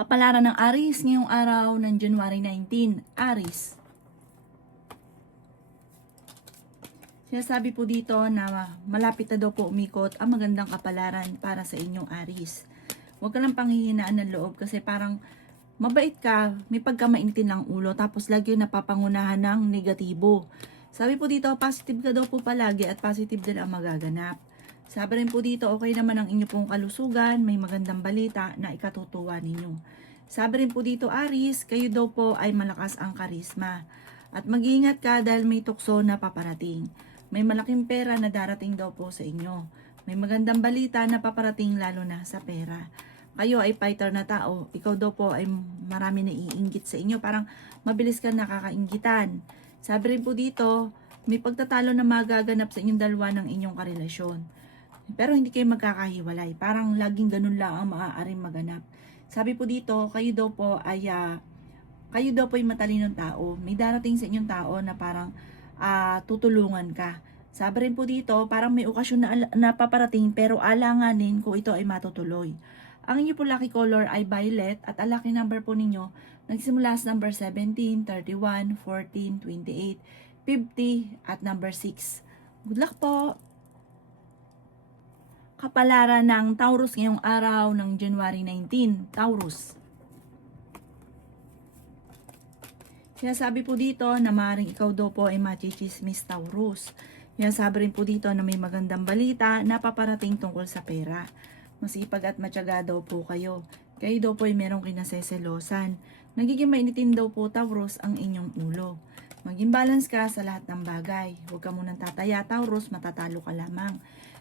Kapalaran ng Aries ngayong araw ng January 19. Aries. Sinasabi po dito na malapit na daw po umikot ang magandang kapalaran para sa inyong Aries. Huwag ka lang panghihinaan ng loob kasi parang mabait ka, may pagkamainitin ng ulo, tapos lagi napapangunahan ng negatibo. Sabi po dito, positive ka daw po palagi at positive din ang magaganap. Sabi rin po dito, okay naman ang inyo pong kalusugan, may magandang balita na ikatutuwa ninyo. Sabi rin po dito, Aries, kayo daw po ay malakas ang karisma. At mag-iingat ka dahil may tukso na paparating. May malaking pera na darating daw po sa inyo. May magandang balita na paparating lalo na sa pera. Kayo ay fighter na tao. Ikaw daw po ay marami na iinggit sa inyo. Parang mabilis ka nakakainggitan. Sabi rin po dito, may pagtatalo na magaganap sa inyong dalawa ng inyong karelasyon. Pero hindi kayo magkakahiwalay. Parang laging ganun lang ang maaaring maganap. Sabi po dito, kayo daw po ay matalinong tao. May darating sa inyong tao na parang tutulungan ka. Sabi rin po dito, parang may okasyon na paparating pero alanganin kung ito ay matutuloy. Ang inyo po lucky color ay violet at ang lucky number po ninyo nagsimula sa number 17, 31, 14, 28, 50 at number 6. Good luck po! Kapalaran ng Taurus ngayong araw ng January 19. Taurus. Sinasabi po dito na maaaring ikaw daw po ay machichismis, Taurus. Sinasabi rin po dito na may magandang balita na paparating tungkol sa pera. Masipag at matyaga daw po kayo. Kayo daw po ay merong kinaseselosan. Nagiging mainitin daw po, Taurus, ang inyong ulo. Maging balance ka sa lahat ng bagay. Huwag ka munang tataya, Taurus, matatalo ka lamang.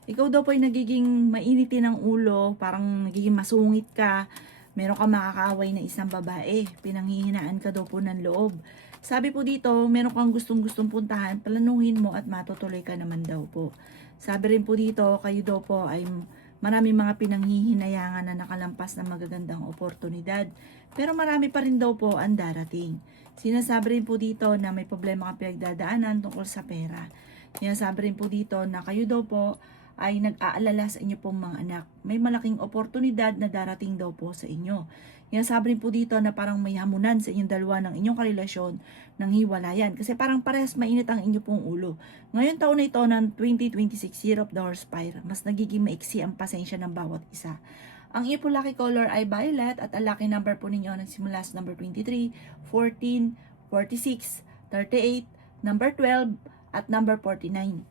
Ikaw daw po ay nagiging mainitin ang ulo, parang nagiging masungit ka. Meron ka makakaaway na isang babae. Pinanghihinaan ka daw po ng loob. Sabi po dito, meron kang gustong puntahan, planuhin mo at matutuloy ka naman daw po. Sabi rin po dito, kayo daw po ay marami mga pinanghihinayangan na nakalampas na magagandang oportunidad. Pero marami pa rin daw po ang darating. Sinasabi rin po dito na may problema kang pinagdadaanan tungkol sa pera. Sinasabi rin po dito na kayo daw po ay nag-aalala sa inyo pong mga anak. May malaking oportunidad na darating daw po sa inyo. Yan sabi rin po dito na parang may hamunan sa inyong dalawa ng inyong karelasyon ng hiwalayan. Kasi parang parehas mainit ang inyo pong ulo. Ngayon taon na ito ng 2026, Year of the Horse Fire, mas nagiging maiksi ang pasensya ng bawat isa. Ang iyo po lucky color ay violet at ang lucky number po ninyo nagsimula sa number 23, 14, 46, 38, number 12, at number 49.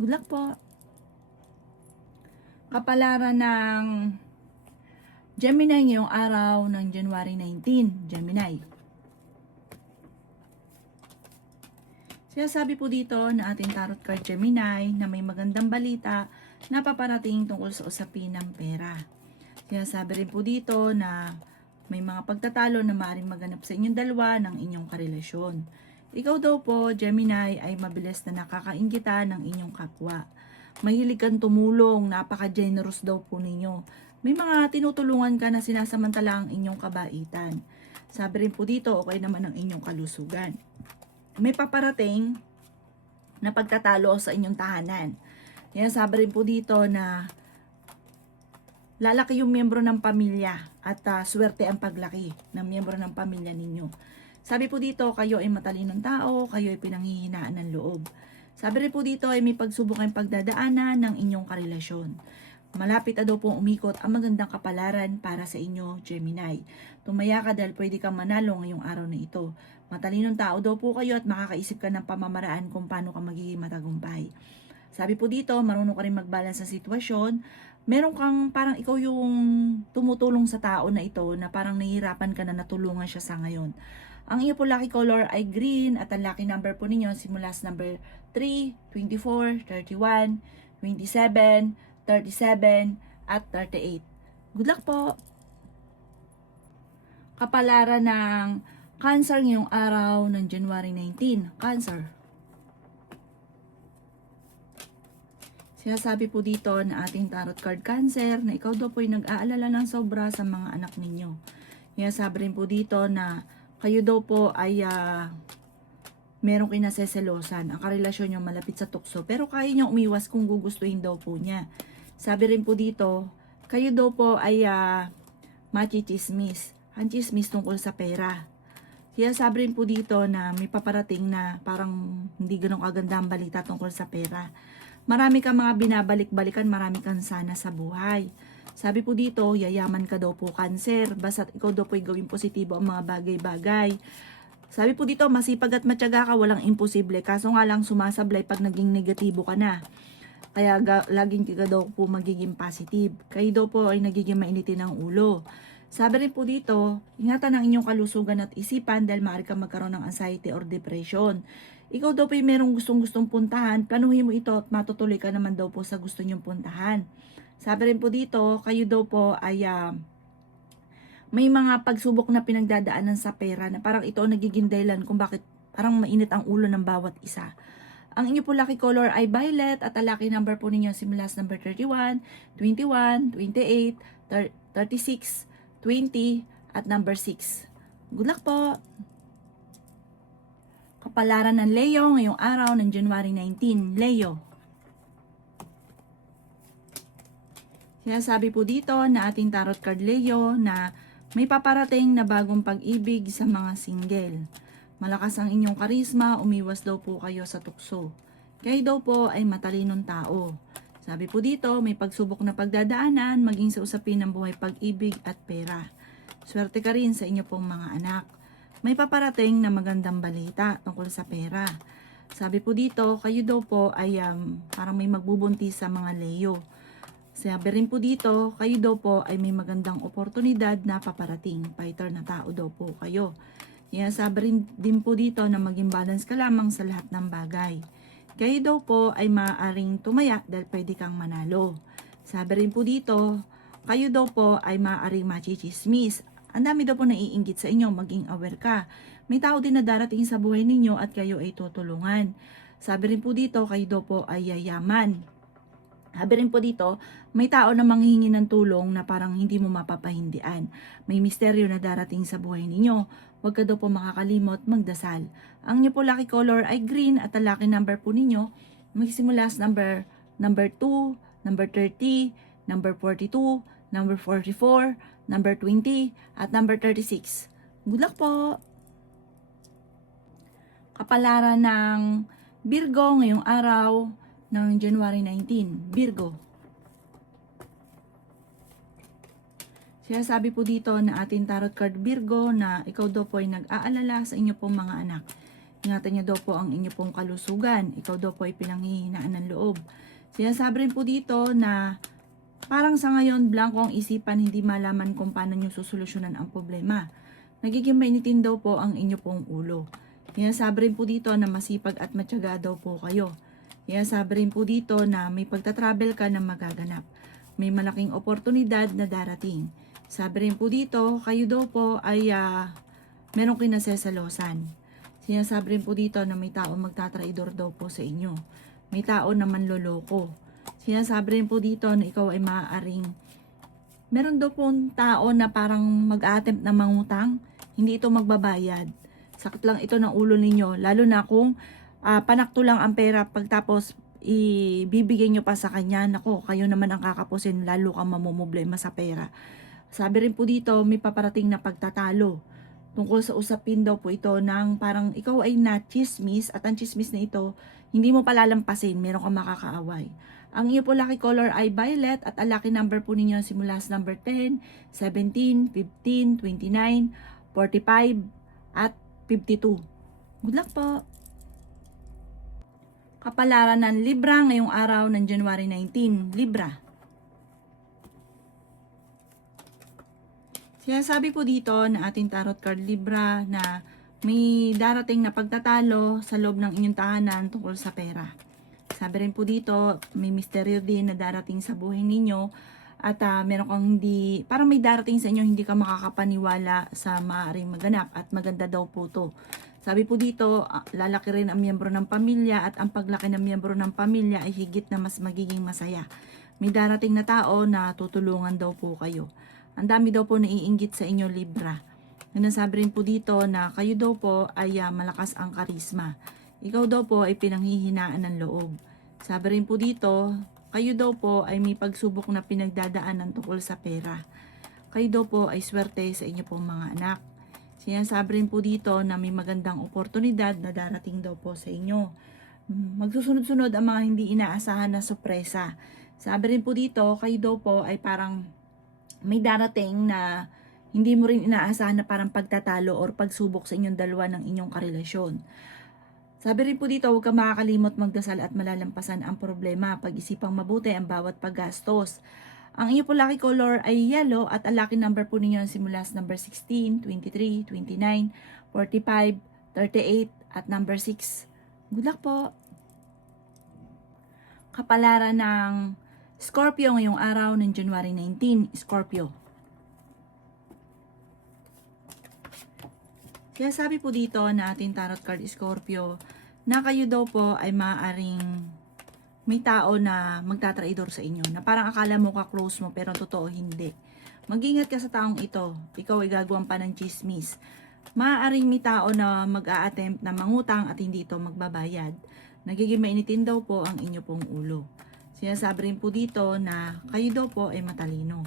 Good luck po! Kapalaran ng Gemini ngayong araw ng January 19. Gemini. Sinasabi po dito na ating tarot card Gemini na may magandang balita na paparating tungkol sa usapin ng pera. Sinasabi rin po dito na may mga pagtatalo na maaaring maganap sa inyong dalawa ng inyong karelasyon. Ikaw daw po, Gemini, ay mabilis na nakakainggitan ng inyong kapwa. Mahilig kang tumulong, napaka-generous daw po ninyo. May mga tinutulungan ka na sinasamantala ang inyong kabaitan. Sabi rin po dito, okay naman ang inyong kalusugan. May paparating na pagtatalo sa inyong tahanan. Yan, sabi rin po dito na lalaki yung miyembro ng pamilya at swerte ang paglaki ng miyembro ng pamilya ninyo. Sabi po dito, kayo ay matalinong tao, kayo ay pinanghihinaan ng loob. Sabi rin po dito ay may pagsubok ang pagdadaanan ng inyong karelasyon. Malapit na daw pong umikot ang magandang kapalaran para sa inyo, Gemini. Tumaya ka dahil pwede kang manalo ngayong araw na ito. Matalinong tao daw po kayo at makakaisip ka ng pamamaraan kung paano ka magiging matagumpay. Sabi po dito, marunong ka rin mag-balance sa sitwasyon. Meron kang parang ikaw yung tumutulong sa tao na ito na parang nahihirapan ka na natulungan siya sa ngayon. Ang iyo po lucky color ay green at ang lucky number po ninyo simula sa number 3, 24, 31, 27, 37, at 38. Good luck po! Kapalaran ng Cancer ngayong araw ng January 19. Cancer. Sinasabi po dito na ating tarot card Cancer na ikaw daw po ay nag-aalala ng sobra sa mga anak ninyo. Sinasabi rin po dito na kayo daw po ay merong kinaseselosan. Ang karelasyon nyo malapit sa tukso. Pero kaya nyo umiwas kung gugustuhin daw po niya. Sabi rin po dito, kayo daw po ay machichismis. ang chismis tungkol sa pera. Kaya sabi rin po dito na may paparating na parang hindi ganun kaganda ang balita tungkol sa pera. Marami kang mga binabalik-balikan, marami kang sana sa buhay. Sabi po dito, yayaman ka daw po, Cancer. Basta't ikaw daw po ay gawing positibo ang mga bagay-bagay. Sabi po dito, masipag at matyaga ka, walang imposible. Kaso nga lang sumasablay pag naging negatibo ka na. Kaya laging ka daw po magiging positive. Kayo daw po ay nagiging mainitin ng ulo. Sabi rin po dito, ingatan ang inyong kalusugan at isipan dahil maaari kang magkaroon ng anxiety or depression. Ikaw daw po ay merong gustong puntahan, planuhin mo ito at matutuloy ka naman daw po sa gusto nyong puntahan. Sabi rin po dito, kayo daw po ay may mga pagsubok na pinagdadaanan sa pera na parang ito ang nagiging dahilan kung bakit parang mainit ang ulo ng bawat isa. Ang inyo po lucky color ay violet at ang lucky number po ninyo simula sa number 31, 21, 28, 36, 20 at number 6. Good luck po! Kapalaran ng Leo ngayong araw ng January 19. Leo. Sinasabi po dito na ating tarot card Leo na may paparating na bagong pag-ibig sa mga single. Malakas ang inyong karisma, umiwas daw po kayo sa tukso. Kayo daw po ay matalinong tao. Sabi po dito, may pagsubok na pagdadaanan, maging sa usapin ng buhay pag-ibig at pera. Swerte ka rin sa inyo pong mga anak. May paparating na magandang balita tungkol sa pera. Sabi po dito, kayo daw po ay parang may magbubuntis sa mga Leo. Sabi rin po dito, kayo daw po ay may magandang oportunidad na paparating. Fighter na tao daw po kayo. Sabi rin din po dito na maging balance ka lamang sa lahat ng bagay. Kayo daw po ay maaaring tumaya dahil pwede kang manalo. Sabi rin po dito, kayo daw po ay maaaring machichismis. Ang dami daw po naiinggit sa inyo, maging aware ka. May tao din na darating sa buhay ninyo at kayo ay tutulungan. Sabi rin po dito, kayo daw po ay yayaman. Sabi rin po dito, may tao na manghihingi ng tulong na parang hindi mo mapapahindian. May misteryo na darating sa buhay ninyo. Huwag ka daw po makakalimot magdasal. Ang inyo po lucky color ay green at ang lucky number po ninyo magsimula sa number 2, number 30, number 42, number 44, number 20, at number 36. Good luck po! Kapalaran ng Virgo ngayong araw ng January 19. Virgo. Sinasabi po dito na ating tarot card Virgo na ikaw daw po ay nag-aalala sa inyo pong mga anak. Ingatan niyo daw po ang inyo pong kalusugan. Ikaw daw po ay pinanghihinaan ng loob. Sinasabi rin po dito na parang sa ngayon, blanco ang isipan, hindi malaman kung paano nyo susolusyonan ang problema. Nagiging mainitin daw po ang inyo pong ulo. Sinasabi rin po dito na masipag at matyaga daw po kayo. Sinasabi rin po dito na may pagtatravel ka na magaganap. May malaking oportunidad na darating. Sabi rin po dito, kayo daw po ay merong kinasesalosan. Sinasabi rin po dito na may tao magtatraidor daw po sa inyo. May tao na manloloko. Sinasabi rin po dito na ikaw ay maaaring meron daw pong tao na parang mag-attempt na mangutang, hindi ito magbabayad. Sakit lang ito ng ulo ninyo, lalo na kung panakto lang ang pera pagtapos ibibigay nyo pa sa kanya. Nako, kayo naman ang kakapusin, lalo kang mamumblema sa pera. Sabi rin po dito, may paparating na pagtatalo. Tungkol sa usapin daw po ito ng parang ikaw ay na-chismis at ang chismis na ito, hindi mo palalampasin, meron kang makakaaway. Ang iyo po lucky color ay violet at ang lucky number po ninyo simula sa number 10, 17, 15, 29, 45 at 52. Good luck po! Kapalaran ng Libra ngayong araw ng January 19. Libra. Sinasabi po dito na ating tarot card Libra na may darating na pagtatalo sa loob ng inyong tahanan tungkol sa pera. Sabi rin po dito, may misteryo din na darating sa buhay ninyo at meron kang hindi, parang may darating sa inyo hindi ka makakapaniwala sa maaaring maganap at maganda daw po to. Sabi po dito, lalaki rin ang miyembro ng pamilya at ang paglaki ng miyembro ng pamilya ay higit na mas magiging masaya. May darating na tao na tutulungan daw po kayo. Ang dami daw po naiinggit sa inyo Libra. Nasabi rin po dito na kayo daw po ay malakas ang karisma. Ikaw daw po ay pinanghihinaan ng loob. Sabi rin po dito, kayo daw po ay may pagsubok na pinagdadaanan tungkol sa pera. kayo daw po ay swerte sa inyo pong mga anak. Sinasabi rin po dito na may magandang oportunidad na darating daw po sa inyo. Magsusunod-sunod ang mga hindi inaasahan na sorpresa. Sabi rin po dito, kayo daw po ay parang may darating na hindi mo rin inaasahan na parang pagtatalo or pagsubok sa inyong dalawa ng inyong karelasyon. Sabi rin po dito, huwag ka makakalimot magdasal at malalampasan ang problema. Pag-isipang mabuti ang bawat paggastos. Ang inyo po lucky color ay yellow at ang lucky number po ninyo simula sa number 16, 23, 29, 45, 38 at number 6. Good luck po! Kapalaran ng Scorpio ngayong araw ng January 19, Scorpio. Kaya sabi po dito na ating tarot card Scorpio na kayo daw po ay maaaring may tao na magtatraidor sa inyo. Na parang akala mo ka-close mo pero totoo hindi. Mag-ingat ka sa taong ito. Ikaw ay gagawin pa ng chismis. Maaaring may tao na mag-a-attempt na mangutang at hindi ito magbabayad. Nagiging mainitin daw po ang inyo pong ulo. Sinasabi rin po dito na kayo daw po ay matalino.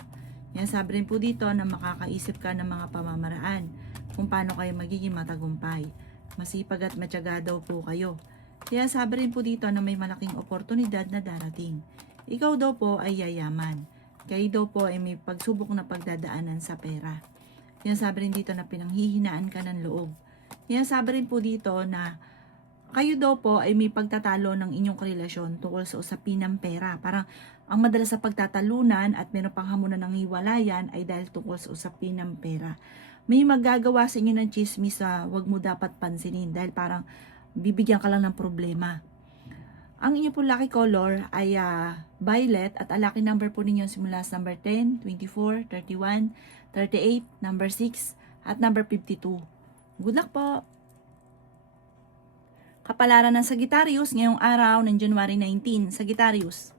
Sinasabi rin po dito na makakaisip ka ng mga pamamaraan kung paano kayo magiging matagumpay. Masipag at matyaga daw po kayo. Kaya sabi rin po dito na may malaking oportunidad na darating. Ikaw daw po ay yayaman. Kayo daw po ay may pagsubok na pagdadaanan sa pera. Kaya sabi rin dito na pinanghihinaan ka ng loob. Kaya sabi rin po dito na kayo daw po ay may pagtatalo ng inyong relasyon tungkol sa usapin ng pera. Parang ang madalas sa pagtatalunan at meron pang hamunan ng hiwalayan ay dahil tungkol sa usapin ng pera. May magagawa sa inyo ng chismis na wag mo dapat pansinin dahil parang bibigyan ka lang ng problema. Ang inyo po lucky color ay violet at ang lucky number po ninyo simula sa number 10, 24, 31, 38, number 6 at number 52. Good luck po! Kapalaran ng Sagittarius ngayong araw ng January 19, Sagittarius.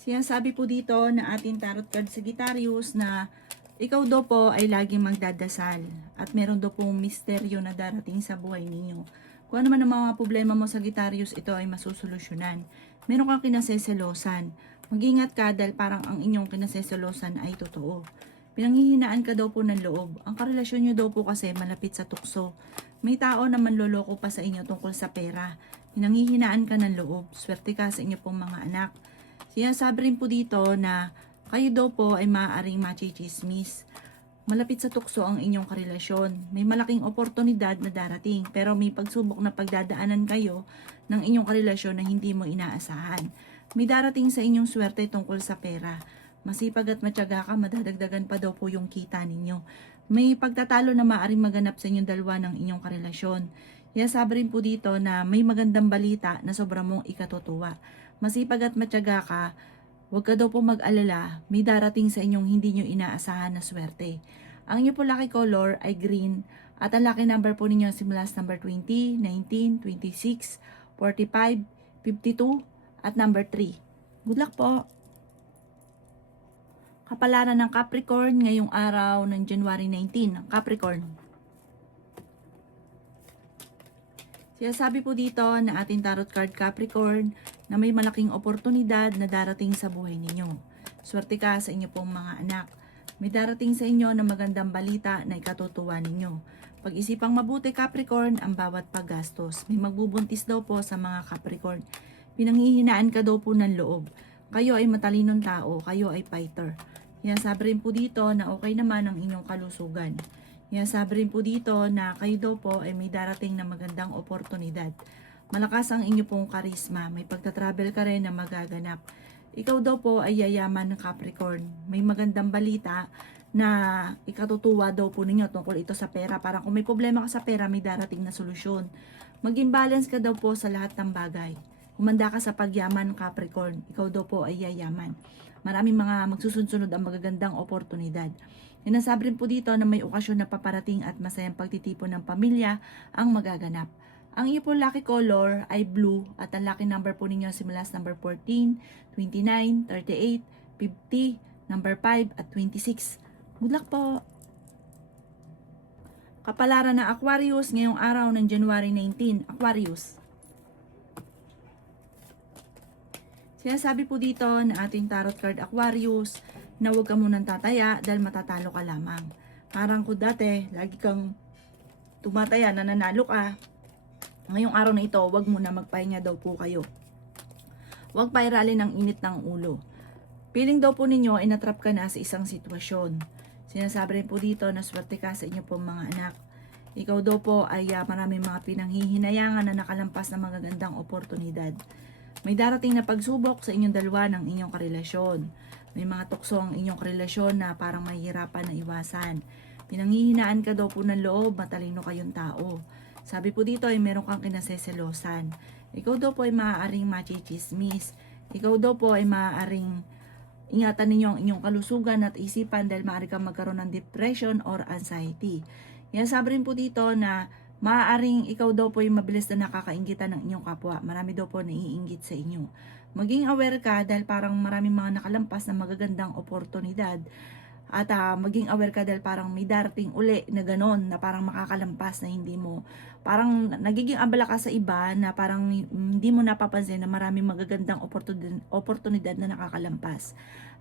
Sinasabi po dito na ating tarot card Sagittarius na ikaw daw po ay laging magdadasal at meron daw pong misteryo na darating sa buhay ninyo. Kung ano man ang mga problema mo Sagittarius, ito ay masusolusyonan. Meron kang kinaseselosan. Mag-ingat ka dahil parang ang inyong kinaseselosan ay totoo. Pinanghihinaan ka daw po ng loob. Ang karelasyon nyo daw po kasi malapit sa tukso. May tao na manloloko pa sa inyo tungkol sa pera. Pinanghihinaan ka ng loob. Swerte ka sa inyo pong mga anak. Sinasabi rin po dito na kayo daw po ay maaaring machichismis. Malapit sa tukso ang inyong karelasyon. May malaking oportunidad na darating pero may pagsubok na pagdadaanan kayo ng inyong karelasyon na hindi mo inaasahan. May darating sa inyong swerte tungkol sa pera. Masipag at matyaga ka, madadagdagan pa daw po yung kita ninyo. May pagtatalo na maaaring maganap sa inyong dalawa ng inyong karelasyon. Kaya sabi rin po dito na may magandang balita na sobrang mong ikatutuwa. Masipag at matyaga ka, huwag ka daw po mag-alala, may darating sa inyong hindi nyo inaasahan na swerte. Ang inyo po lucky color ay green at ang lucky number po ninyo simula sa number 20, 19, 26, 45, 52 at number 3. Good luck po! Kapalaran ng Capricorn ngayong araw ng January 19, Capricorn. Sinasabi po dito na ating tarot card Capricorn na may malaking oportunidad na darating sa buhay ninyo. Swerte ka sa inyo pong mga anak. May darating sa inyo na magandang balita na ikatutuwa ninyo. Pag-isipang mabuti Capricorn ang bawat paggastos. May magbubuntis daw po sa mga Capricorn. Pinanghihinaan ka daw po ng loob. Kayo ay matalinong tao, kayo ay fighter. Sabi rin po dito na okay naman ang inyong kalusugan. Sabi rin po dito na kayo daw po ay may darating na magandang oportunidad. Malakas ang inyo pong karisma. May pagta-travel ka rin na magaganap. Ikaw daw po ay yayaman ng Capricorn. May magandang balita na ikatutuwa daw po ninyo tungkol ito sa pera. Parang kung may problema ka sa pera, may darating na solusyon. Maging balance ka daw po sa lahat ng bagay. Humanda ka sa pagyaman Capricorn. Ikaw daw po ay yayaman. Maraming mga magsusunod ang magagandang oportunidad. Nasabi rin po dito na may okasyon na paparating at masayang pagtitipon ng pamilya ang magaganap. Ang iyo po lucky color ay blue at ang lucky number po ninyo simula sa number 14, 29, 38, 50, number 5 at 26. Good luck po! Kapalaran ng Aquarius ngayong araw ng January 19, Aquarius. Sinasabi po dito na ating tarot card Aquarius na huwag ka munang tataya dahil matatalo ka lamang. Parang kung dati, lagi kang tumataya, nananalo ka. Ngayong araw na ito, huwag muna, magpahinga daw po kayo. Huwag pairalin ng init ng ulo. Feeling daw po ninyo ay natrap ka na sa isang sitwasyon. Sinasabi rin po dito na swerte ka sa inyo pong mga anak. Ikaw daw po ay maraming mga pinanghihinayangan na nakalampas na magagandang oportunidad. May darating na pagsubok sa inyong dalawa ng inyong karelasyon. May mga tukso ang inyong karelasyon na parang mahihirapan na iwasan. Pinanghihinaan ka daw po ng loob, matalino kayong tao. Sabi po dito ay meron kang kinaseselosan. Ikaw daw po ay maaaring machichismis. Ikaw daw po ay maaaring ingatan ninyo ang inyong kalusugan at isipan dahil maaari kang magkaroon ng depression or anxiety. Yan, sabi rin po dito na maaaring ikaw daw po yung mabilis na nakakainggitan ng inyong kapwa. Marami daw po naiinggit sa inyo. Maging aware ka dahil parang maraming mga nakalampas na magagandang oportunidad. At maging aware ka dahil parang may darating uli na ganon na parang makakalampas na hindi mo. Parang nagiging abala ka sa iba na parang hindi mo napapansin na maraming magagandang oportunidad na nakakalampas.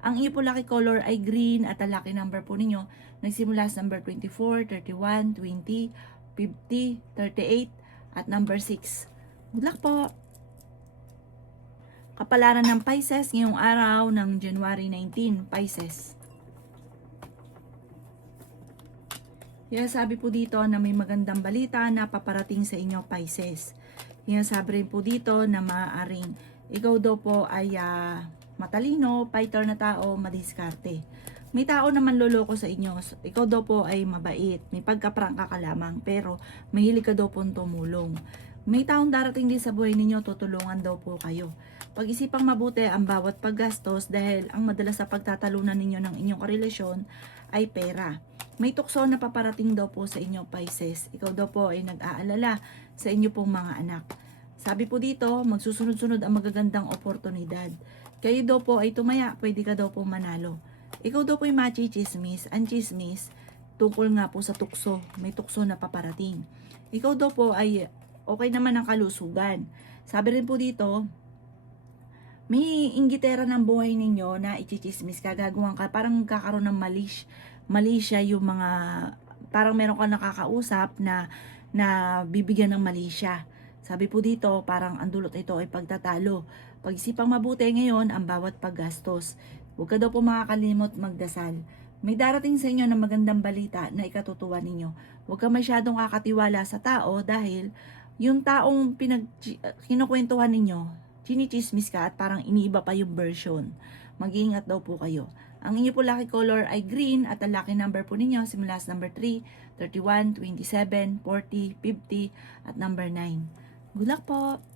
Ang iyo po lucky color ay green at ang lucky number po ninyo nagsimula sa number 24, 31, 20, 50, 38 at number 6. Good luck po! Kapalaran ng Pisces ngayong araw ng January 19, Pisces. Yan, sabi po dito na may magandang balita na paparating sa inyo, Pisces. Yan, sabi rin po dito na maaaring ikaw daw po ay matalino, fighter na tao, madiskarte. May tao naman loloko sa inyo. Ikaw daw po ay mabait, may pagkaprangka ka lamang, pero mahilig ka daw po tumulong. May taong darating din sa buhay ninyo, tutulungan daw po kayo. Pag-isipang mabuti ang bawat paggastos dahil ang madalas sa pagtatalunan ninyo ng inyong karelasyon ay pera. May tukso na paparating daw po sa inyo, Pisces. Ikaw daw po ay nag-aalala sa inyo pong mga anak. Sabi po dito, magsusunod-sunod ang magagandang oportunidad. Kayo daw po ay tumaya, pwede ka daw po manalo. Ikaw daw po ay machichismis. Ang chismis, tungkol nga po sa tukso. May tukso na paparating. Ikaw daw po ay okay naman ang kalusugan. Sabi rin po dito, may inggitera ng buhay ninyo na ichichismis ka, gagawin ka, parang kakaroon ng mali siya yung mga, parang meron ka nakakausap na bibigyan ng mali siya. Sabi po dito, parang ang dulot ito ay pagtatalo. Pag-isipang mabuti ngayon ang bawat paggastos. Huwag ka daw po makakalimot magdasal. May darating sa inyo na magandang balita na ikatutuwa ninyo. Huwag ka masyadong kakatiwala sa tao dahil yung taong kinukwentuhan ninyo, chinichismis ka at parang iniiba pa yung version. Mag-iingat daw po kayo. Ang inyo po lucky color ay green at ang lucky number po ninyo simula sa number 3, 31, 27, 40, 50 at number 9. Good luck po!